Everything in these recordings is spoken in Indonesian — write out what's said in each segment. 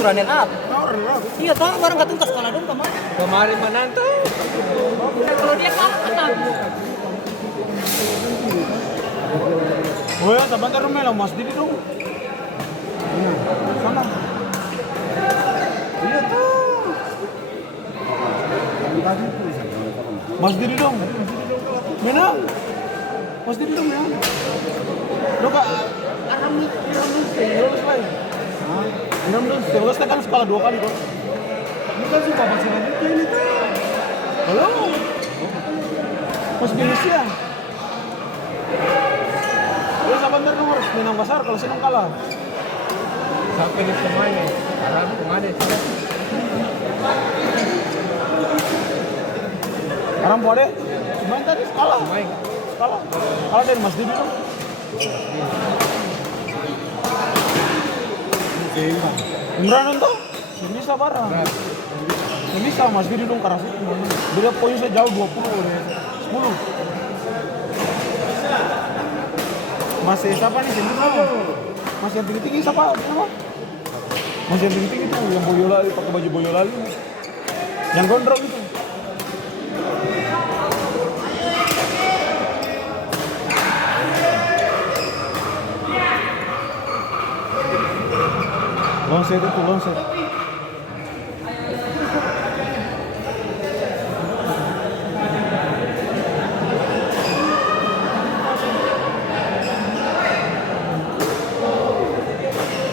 running up. Iya tahu barang katong ke sekolah dong kemarin. Kemarin mana tuh? Kalau dia kalah kan. Oh ya, sebentar dong Mel, Mas Didi dong. Sana. Iya tuh. Mas Didi dong. Menang. Mas Didi dong menang. Lo kak, Aram lulus lagi. Aram lulus kan sekolah 2 kali kok. Ini kan sumpah masih lanjutnya ini tuh. Halo. Mas Indonesia. Ya sebentar dong harus menang besar kalau senang kalah. Sampai di semuanya. Aram kemana sih? Aram pode. Main tadi kalah. Main. Kalah dari Mas Didi dong. Imran untuk bisa barang. Bisa Mas Didi dong keras itu. Dia poin saya jauh 20 udah 10. Masih siapa nih sini siapa? Masih yang tinggi siapa? Masih yang tinggi itu yang Boyolali pakai baju Boyolali. Yang gondrong itu. Lonset itu lonset.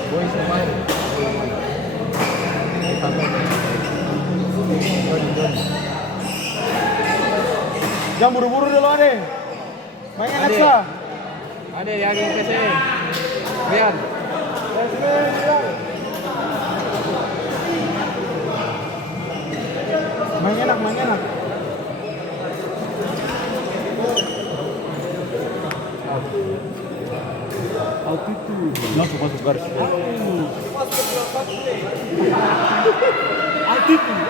Boys main. Jangan buru-buru dulu Ade. Mainnya Ade. Alexa. Ada yang ke sini. Biar. Main enak. Altitude. Nossa, quantos garos. Altitude.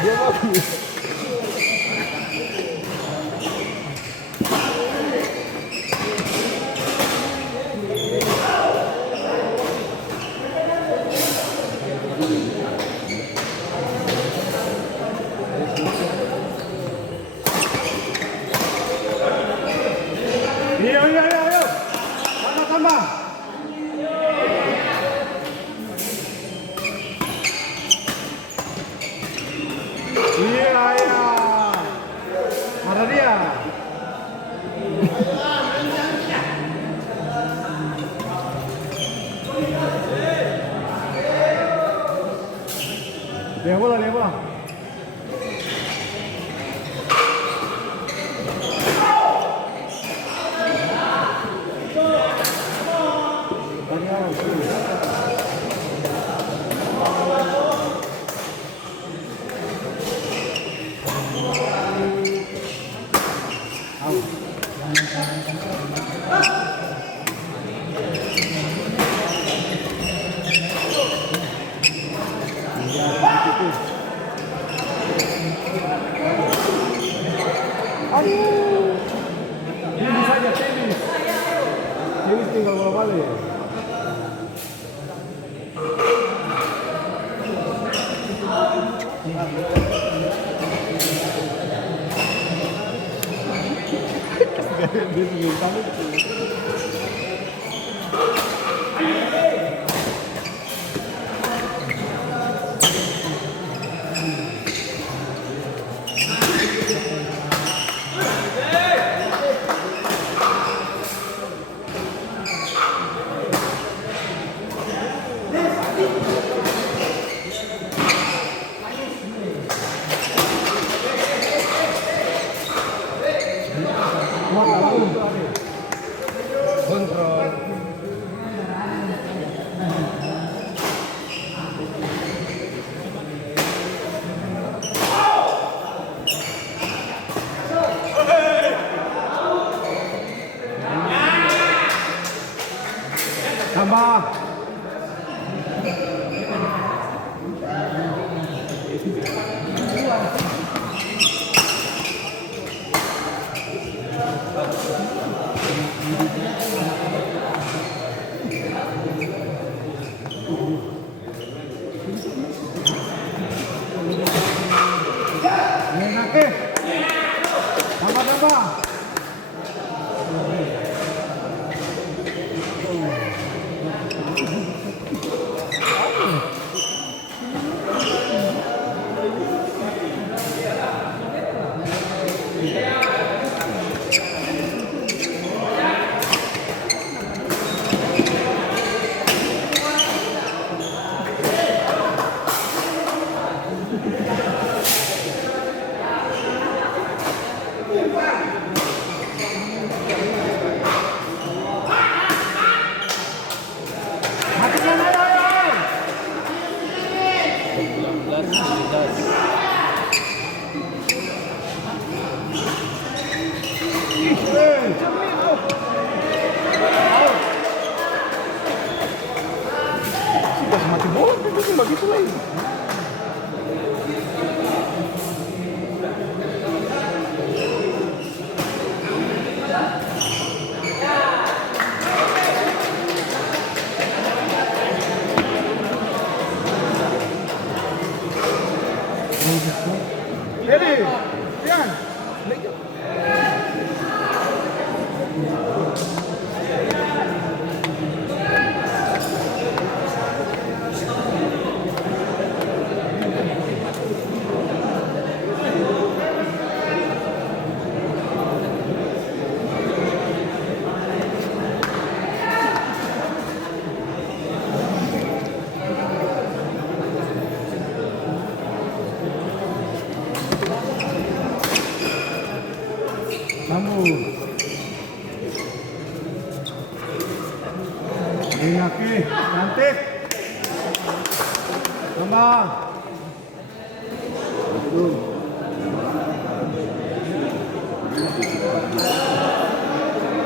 Dia bagus. Ayo. Tambah. Iya. Mana dia? Dia bola. Ini saja tenis tinggal bola balik. Oke. Tambah. Matikan, ayo. 19, 19. Sudah mati bola, bikin begitu lagi. Ready? Yan. Kamu Inaki, cantik. Kembang.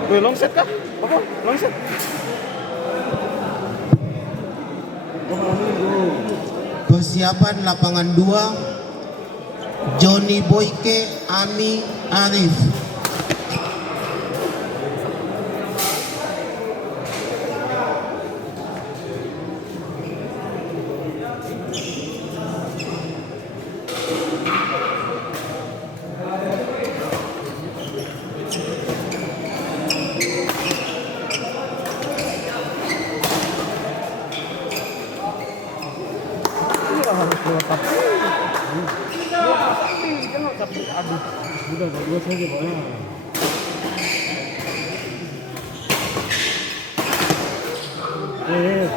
Wih, long set kah? Apa? Long set? Persiapan lapangan 2 Johnny Boyke, Ami Arif. Harus lewat tapi. Jangan tapi aduh. Udah dua saja, Pak.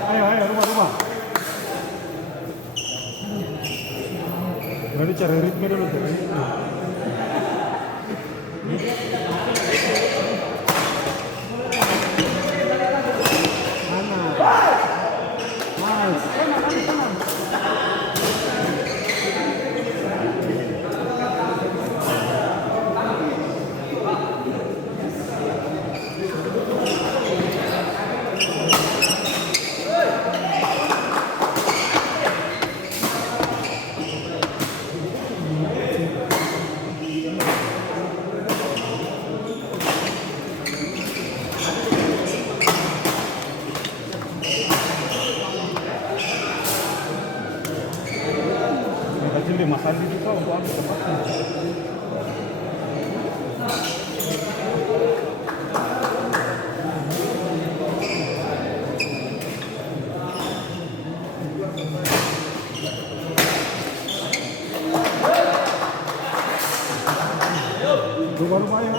Ayo rumah. Berarti cari ritme dulu tuh. Jadi masalah itu kau untuk apa tempatnya? Rumah ya.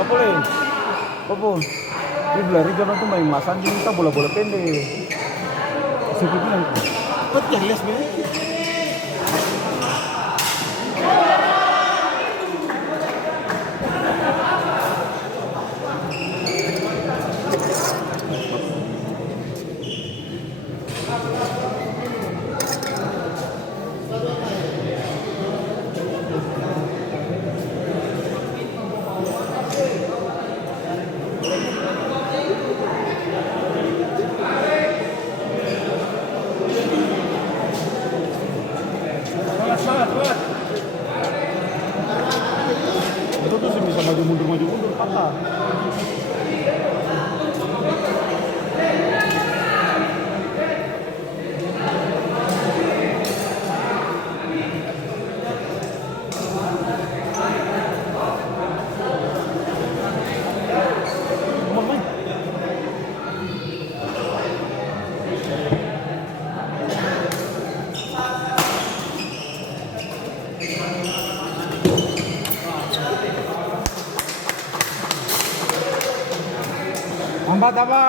Apa boleh? Apa? Ini berlari karena tuh main masan kita bola-bola pendek. Seperti itu. Betul ya, les bener. Itu tuh sih bisa maju mundur patah. Hambat apa?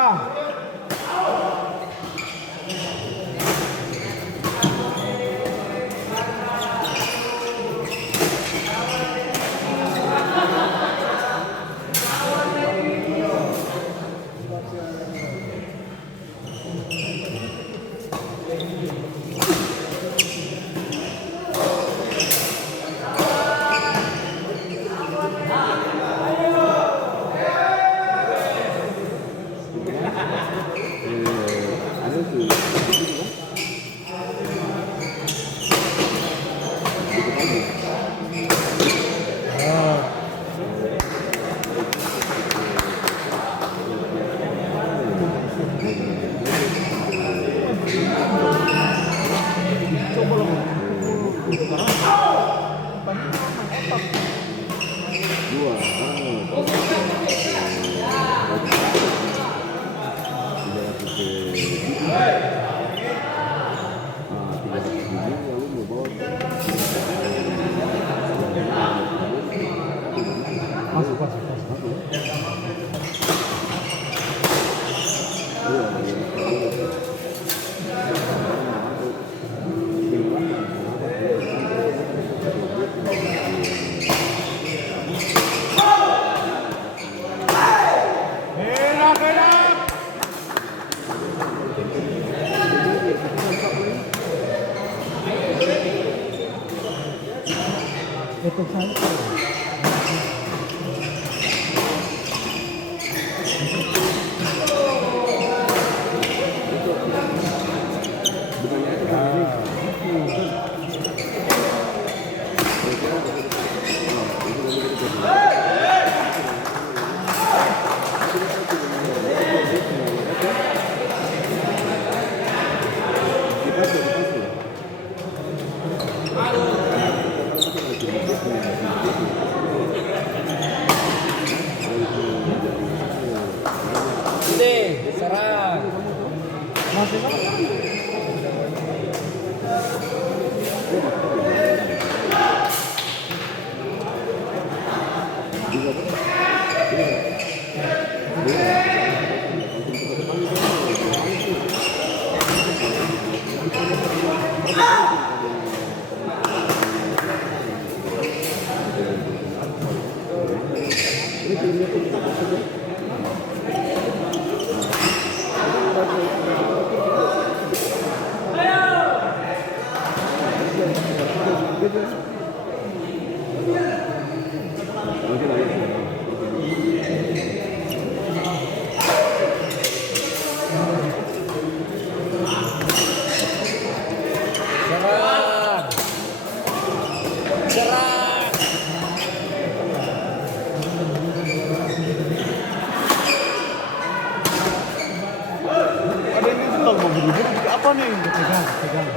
Apa nih? Pegang.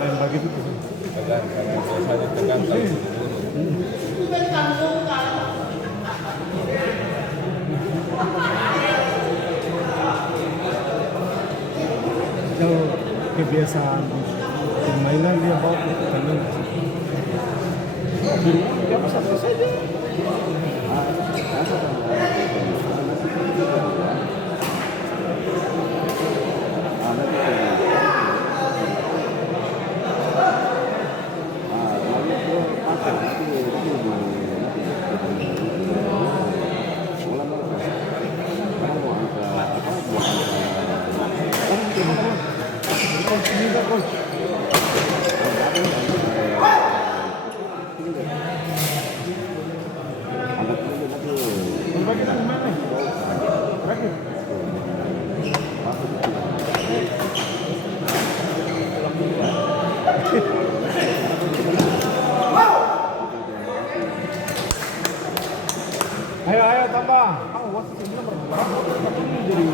Main bagi itu. Tegang, biasanya tegang kalau Kalau kebiasaan permainan dia bawa ke pertandingan. Dia bisa selesai dia. Ayo tambah. Kamu wasit ini nomor berapa? Ini jadi.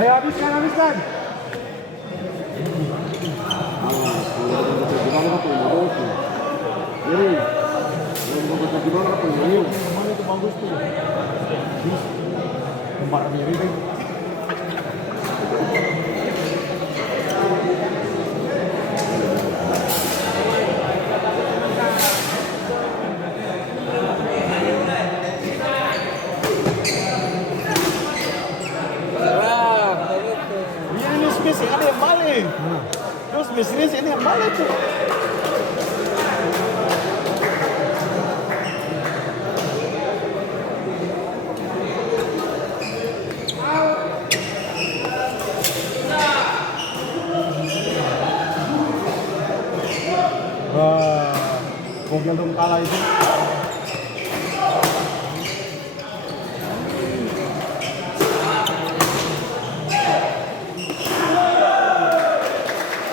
Ayo habiskan. Kemarin itu bagus tuh. Tempat mirip. Ini space ada yang balik. Terus bisnis ini yang balik tuh. Gogel dong kalah itu.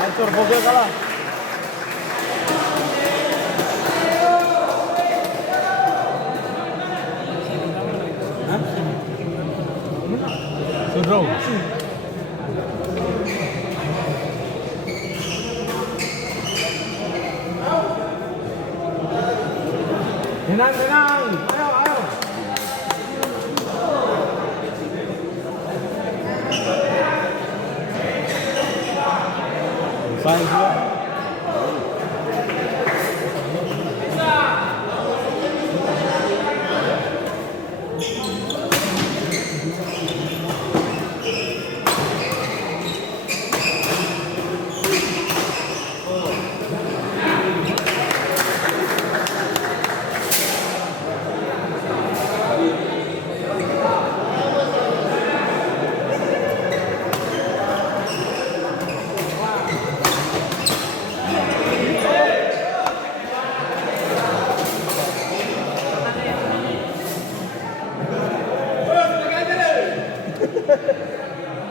Hancur Gogel kalah. Sudraw. Tenang. Ayo. Sayang juga.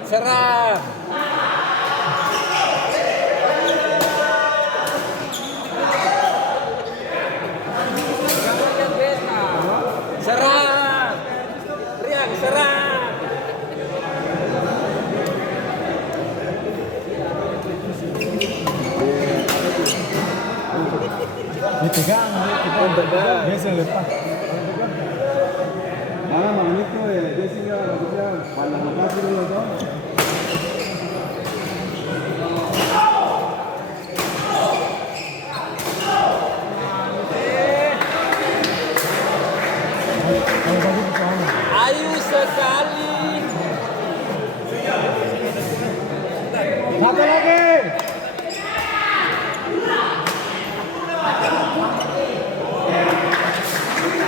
Serang. Serang. Riang serang. Dipegang, kita biasa lepas. Itu ya, dia singgah bisa pandang lokasi dulu tuh. Ayu sekali. Satu lagi.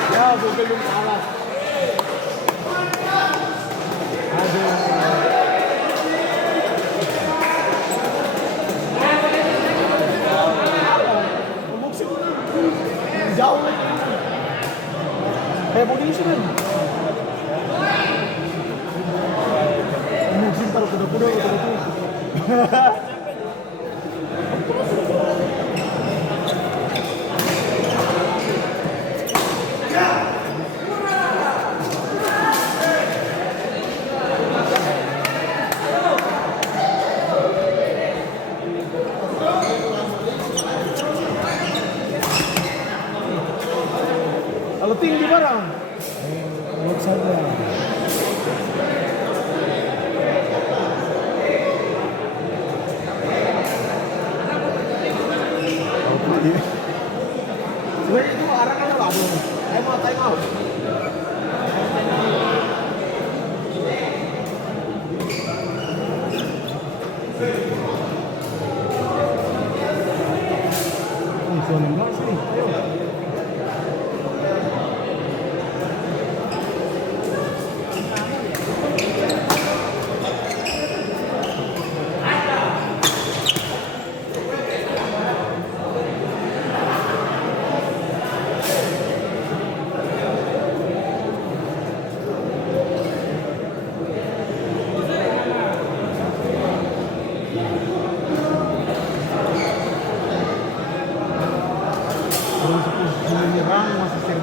Ya, belum kalah. Jauh lagi. Kayak begini sih kan. Mungkin taruh kuda-kuda. Kalau tinggi barang. Buat saja. Sebenarnya itu arahnya lah. Time out. Enggak sih.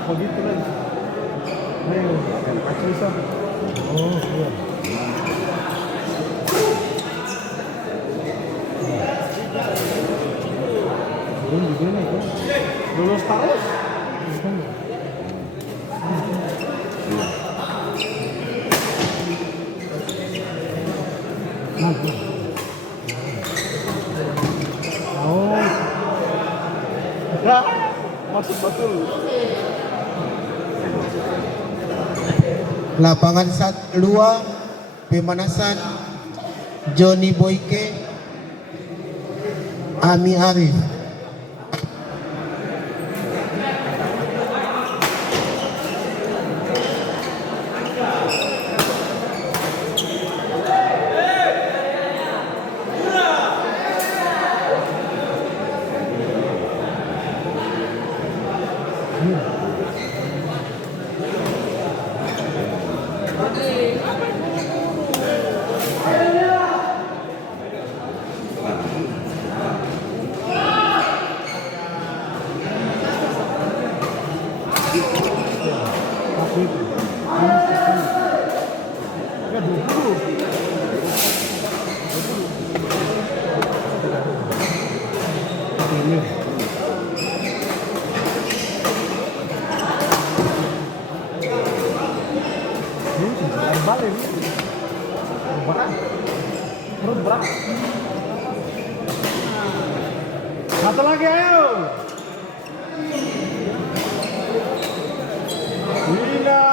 begitu lagi. Ayo, kacau bisa. Oh, iya. Belum juga nih, kan? Lulus terus. Oh, ya, maksud betul. Lapangan luar pemanasan Johnny Boyke, Ami Arif. Ya 20. Ini. Ini balik. Berat. Terus berat. Satu lagi ayo. Gila.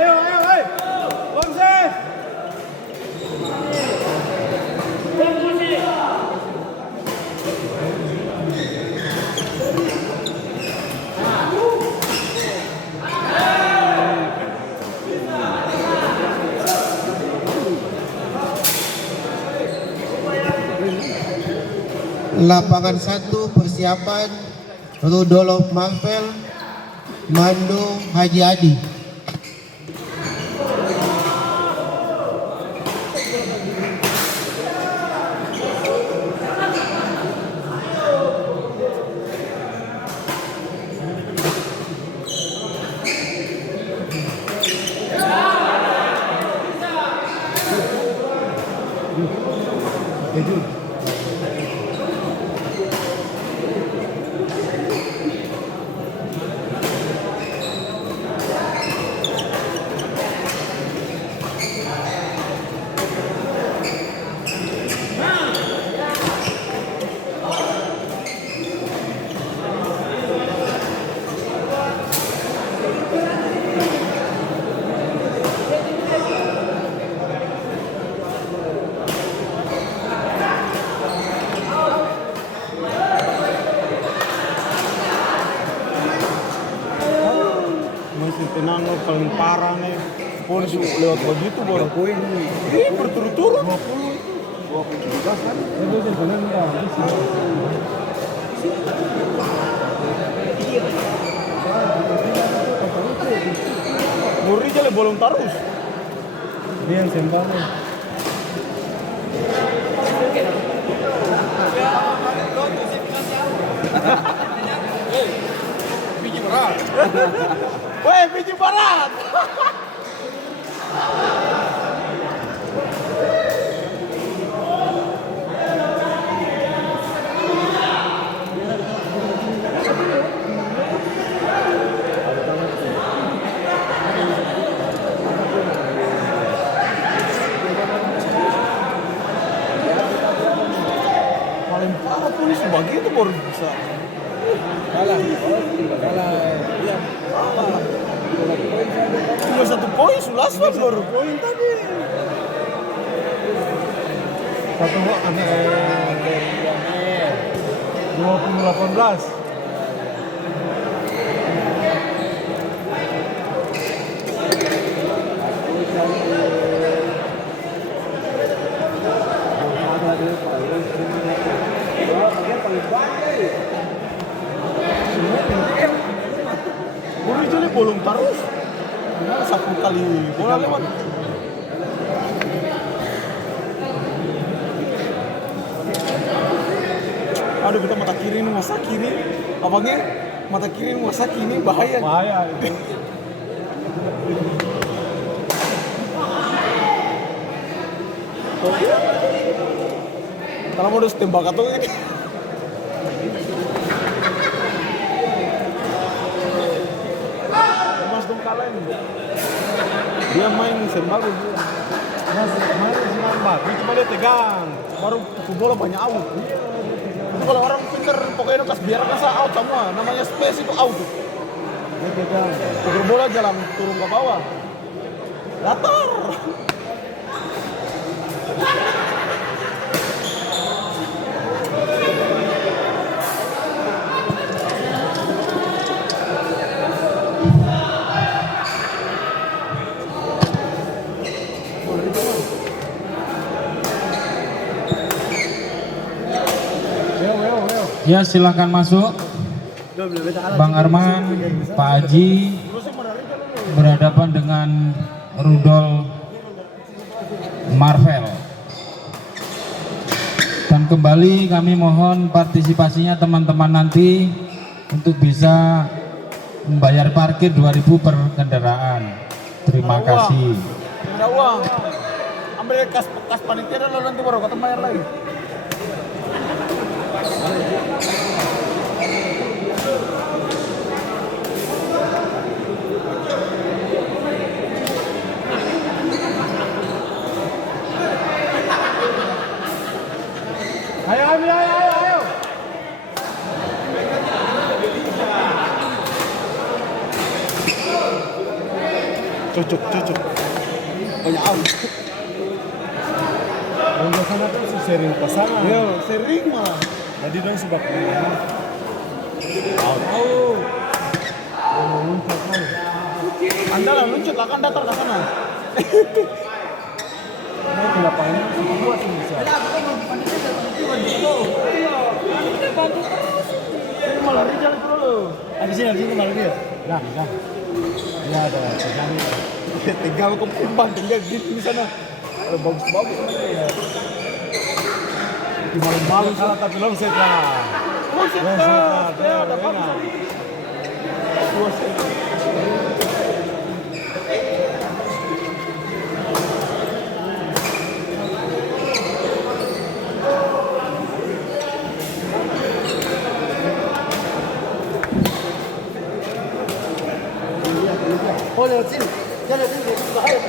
Ayo, ayo, ayo. Bongses. Lapangan 1 persiapan Rudolf Marvel, Mando Haji Adi. Masih tenang lo paling parah nih. Polisi lewat begitu baru poin nih. Ih, berturut-turut 20 itu. 20 kan? Itu benar enggak? Muri jadi bolong terus. Dia yang sembangnya. Biji berat. Woi, biji berat. Paling parah polisi begitu baru bisa. Kalah. Iya. Cuma 1 poin, Sulas baru poin tadi. Satu aneh 2018. Boleh jadi bolong terus. 10 kali bola lewat. Aduh, kita mata kiri nih, masa kiri. Abangnya mata kiri rumah sakit ini bahaya. Bahaya itu. Kalau modus tembak atau ini. Mas dong kalah ini. Dia main sembagus dia. Main sembagus, cuma dia tegang. Baru pukul bola banyak out. Itu kalau orang pinter pokoknya kas biar kasa out semua. Namanya space itu out. Dia tegang. Pukul bola jalan turun ke bawah. Datar. Ya silakan masuk. Bang Arman, Pak Haji berhadapan dengan Rudolf Marvel. Dan kembali kami mohon partisipasinya teman-teman nanti untuk bisa membayar parkir 2.000 per kendaraan. Terima kasih. Ada uang. Ambil kas panitia dan lalu nanti baru kata bayar lagi. Ayo. Cocok. Banyak out. Yang di sana tuh sering pasangan. Iya, sering malah. Jadi dong sebab mana? Anda lah luncur lah kan datar ke sana. Mau di lapangan itu buat sih bisa. Ini malah Rizal itu dulu. Habis ini malah dia. Nah. Dia ada tegang. Tinggal kembang tinggal gitu di sana. Bagus ya. Di malu-malu salah tapi lo set lah. Ya, ada bagus. Oh, lewat sini. Jangan lewat sini, bahaya.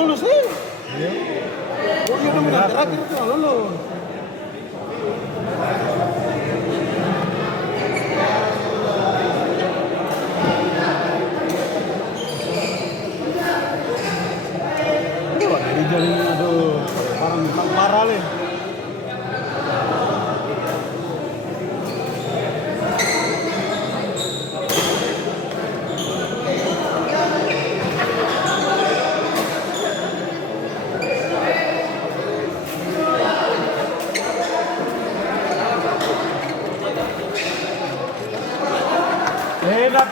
lulus sih. Oh iya dong, yang terakhir itu nggak lulus. Wah, dari jalan aduh, parah nih. Enak.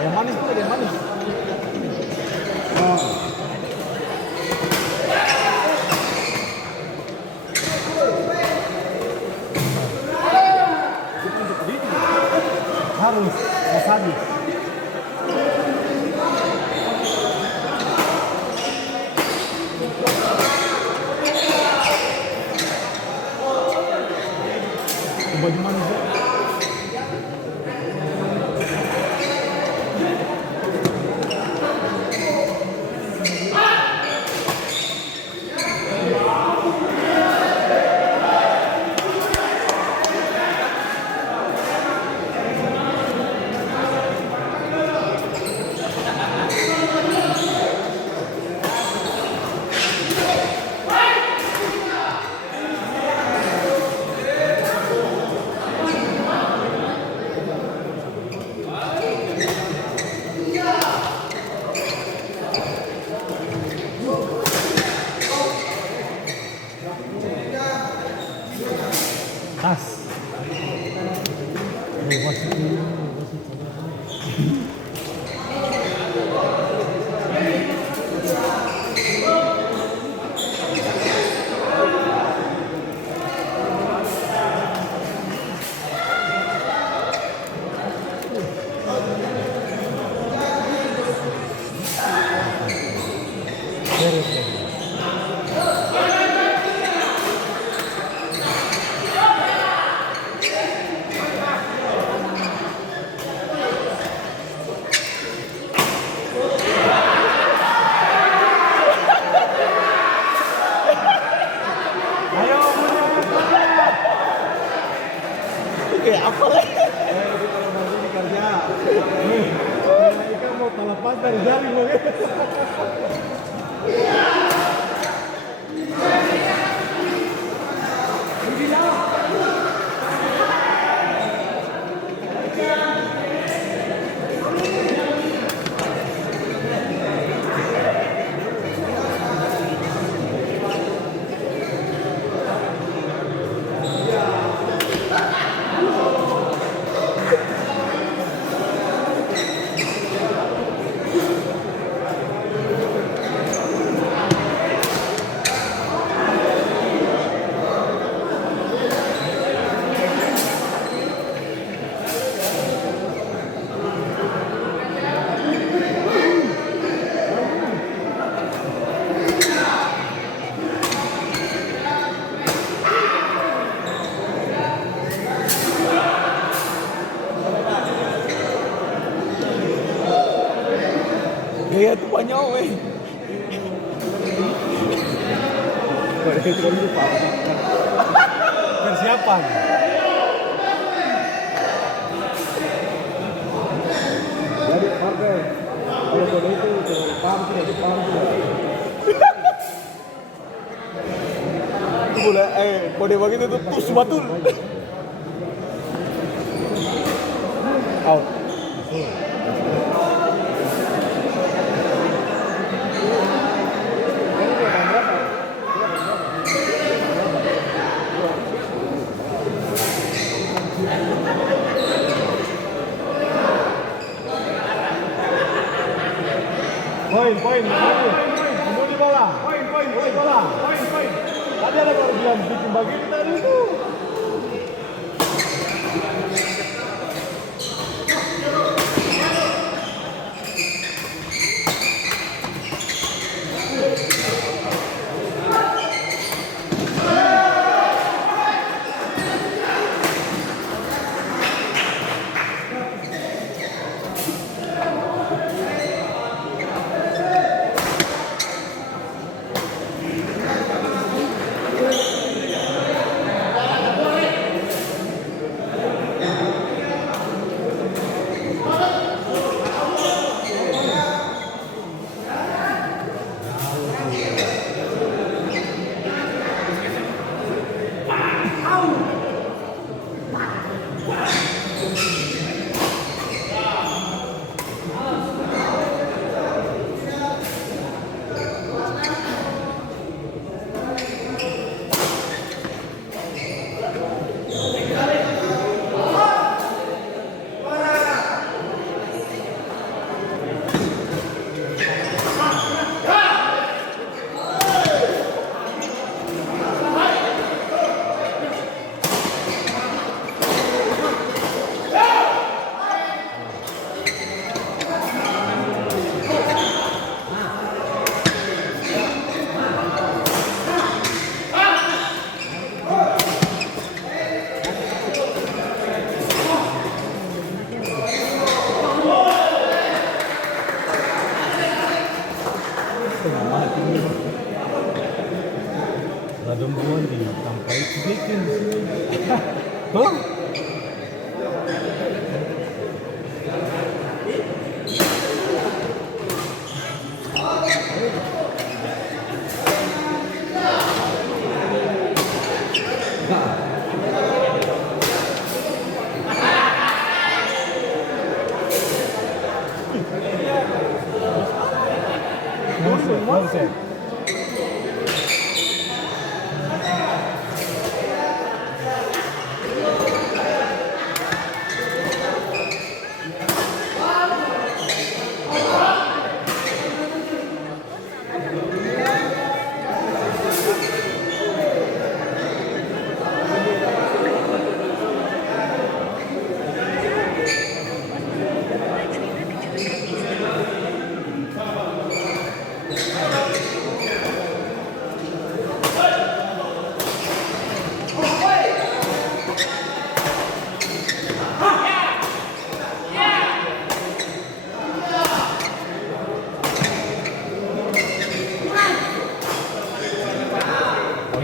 Yang manis tuh, yang manis. Harus wasabi. Baju manis ya. Tas. Kayak apa lagi? Kerja. Ikan mau terlepas dari jaring loh. Gaya tuh banyak weh. Persiapan. Jadi pakai kalau kode itu party itu party. Boleh kode begitu tuh tus batul. Out. Poin, kembali bola. Poin, bola. Tadi ada baru bilang bikin begini tadi itu. Radembuan di sampai bikin di sini. Hah? Nonsense.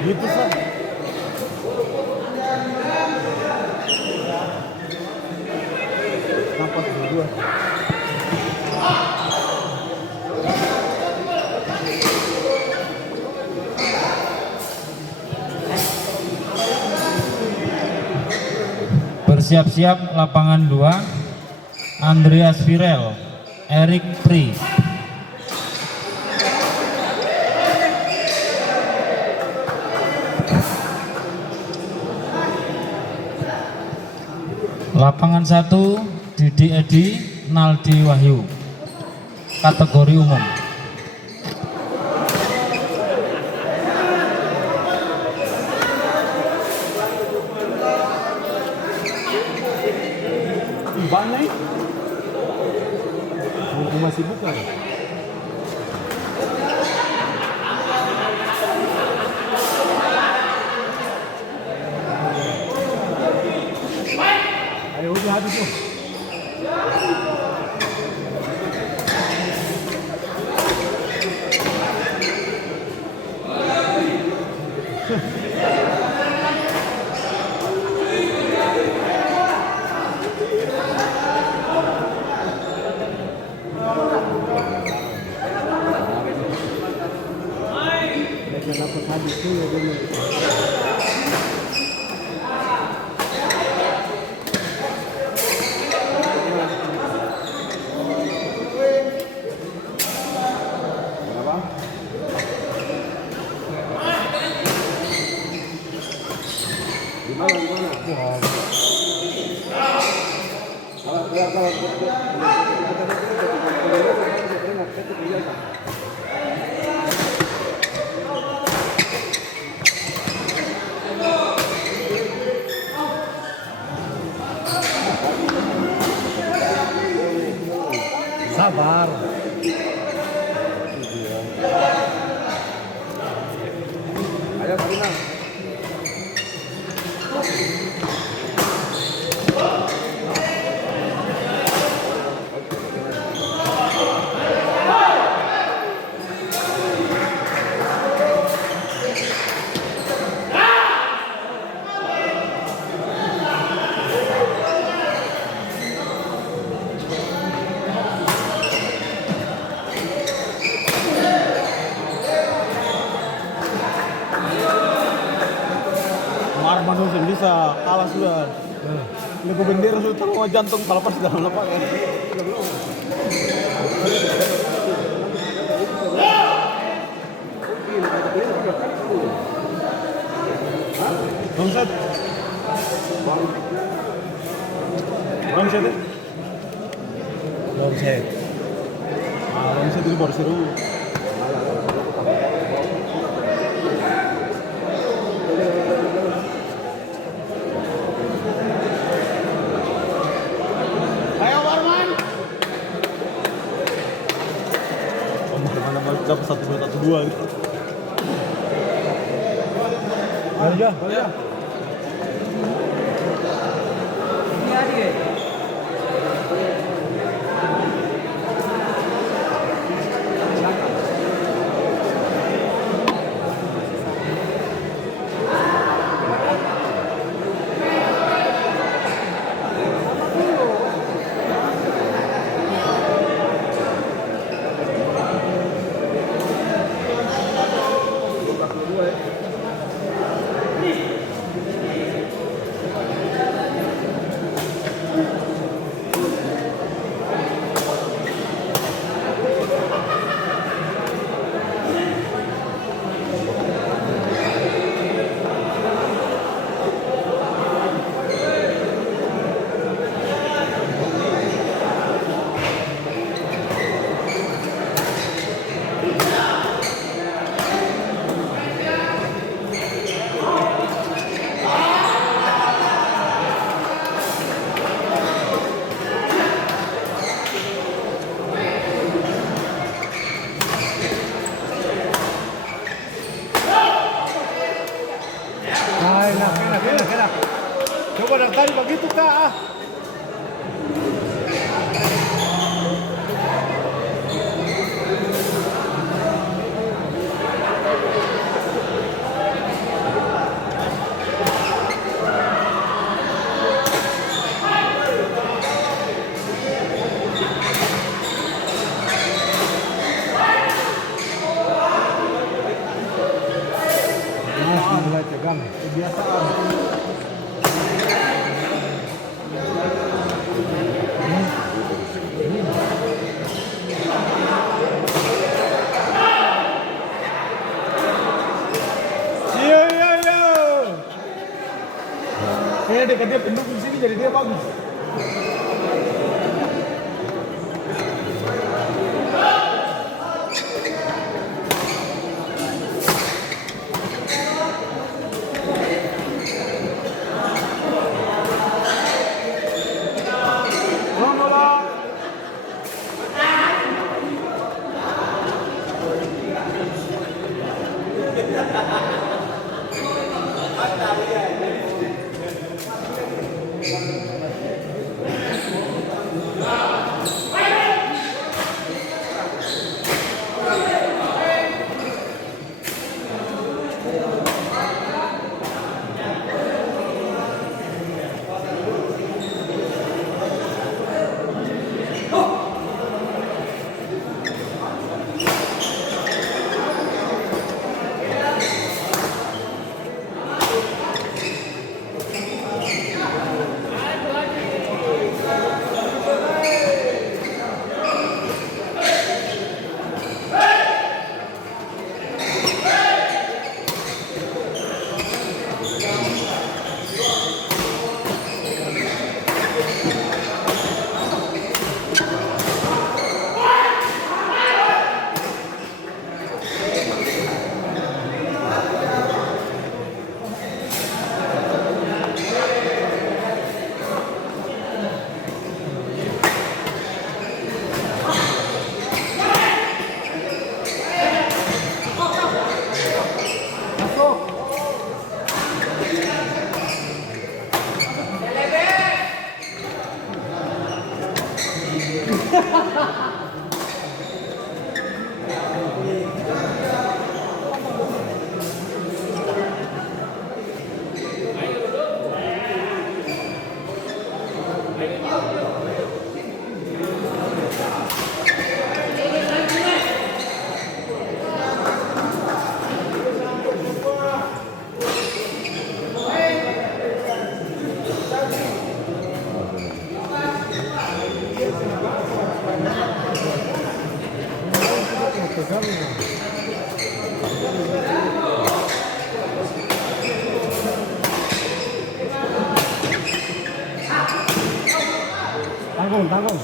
Gitu sah. Nampak dua. Bersiap-siap lapangan 2, Andreas Virel, Erik Pri. Lapangan 1, Didi Edi, Naldi Wahyu, kategori umum. Banyak. Mumpung masih buka. Ayo udah habis tuh. Dapat habis tuh ya dulu. Sabar. Ayo Sabina. Manusia bisa kalah sudah. Lego bendera sudah terlalu jantung kalau pas dalam lapangan. Bangsat. Bangsat. Bangsat. Bangsat itu baru seru. Dapat 1-2 gitu. Ayo. Enak. Coba dari tadi begitu kak. Mulai tegang, kebiasaan. Kayaknya dia pendukung sini jadi dia bagus. Tanggung, tanggung.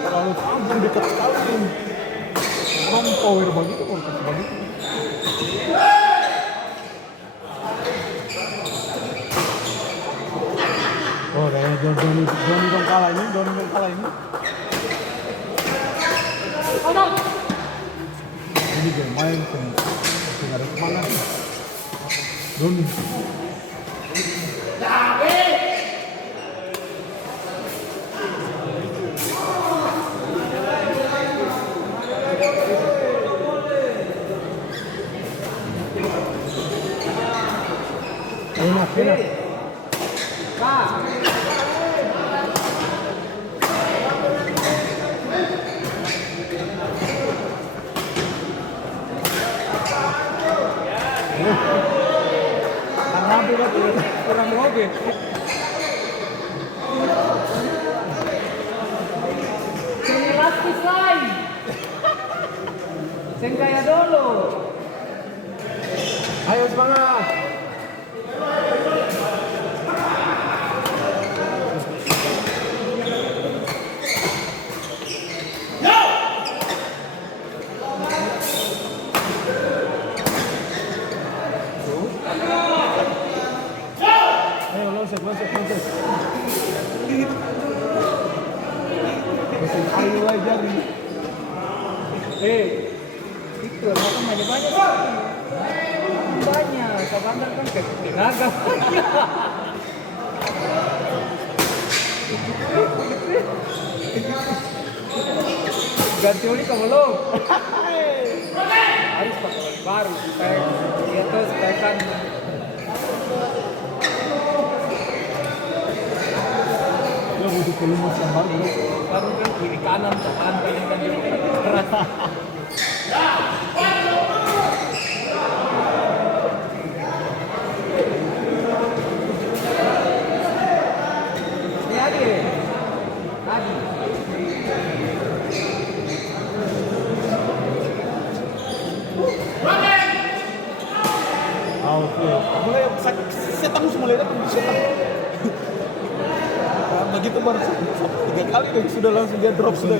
Terlalu sambung dekat sekali. Power begitu, begitu. Oh, Doni dong kalah ini, Doni dong kalah ini. Ini dia main nggak ada semangat. Doni. Enak. Kurang mobil. Sini lastis lain. Sen kaya dulu. Ayo semangat. Masuk. Mesin ayo aja nih. Itu makan banyak. Banyak, kabar kan tenaga. Ganti oli kamu lo. Harus pakai oli baru supaya dia tuh supaya kan Lo butuh pelumas yang baru. baru kan kiri kanan ke pantai kan keras. Mulai setan mulai datang setan. Begitu baru 3 kali deh sudah langsung dia drop sudah.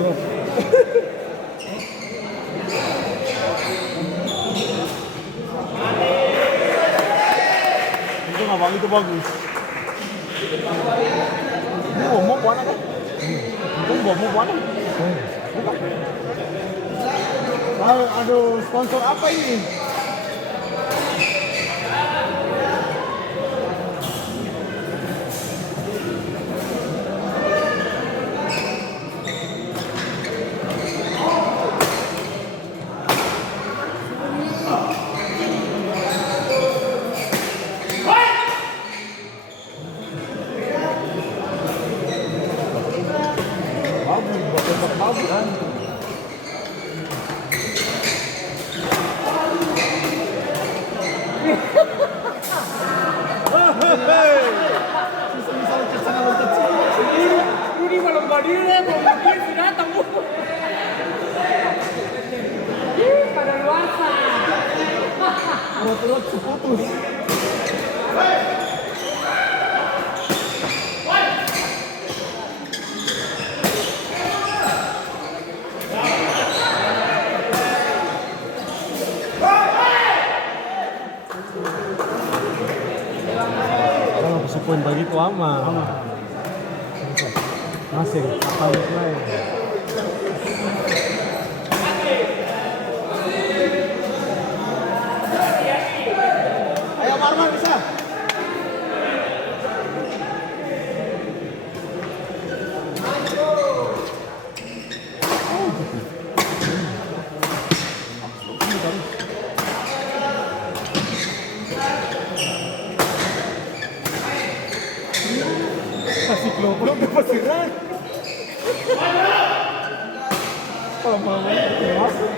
Itu abang itu bagus. Ini mau mana kan? Itu mau mana? Aduh, sponsor apa ini? Rudi malam badire, belum begini datang. Pada luasa. Perut seputus. Kalau kesukuan tadi itu aman. Masih apa lain? Ayo Marman bisa. Kasih belum dapat sirat. Oh mau masuk.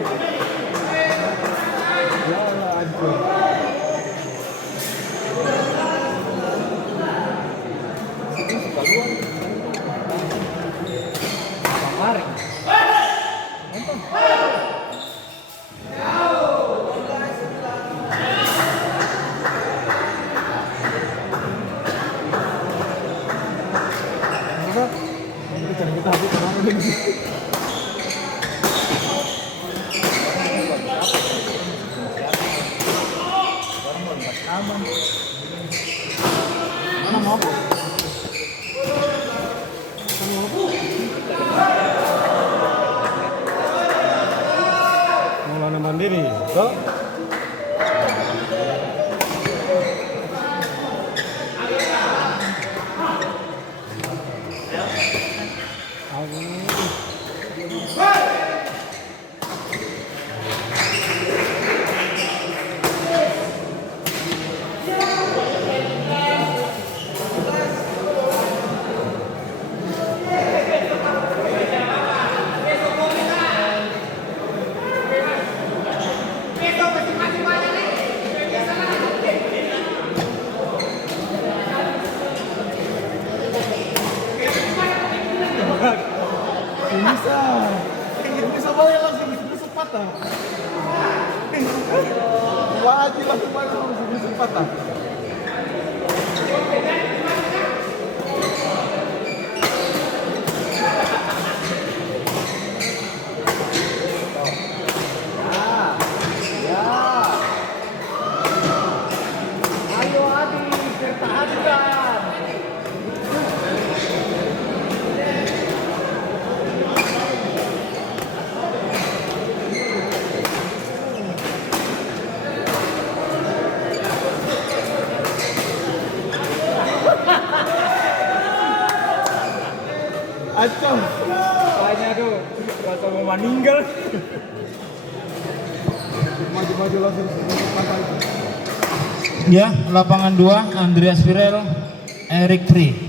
Ya ancur. Mari. Kita habis kemarin lagi. Mana mau? Maulana Mandiri. Kok? Bisa balik langsung besok patah. Wajib langsung balik langsung besok patah. Ayo Adi, pertahankan. Acong. Banyak tuh, rasa mau meninggal. Maju-maju langsung besok patah itu. Ya, lapangan 2 Andreas Firel, Erik Tri.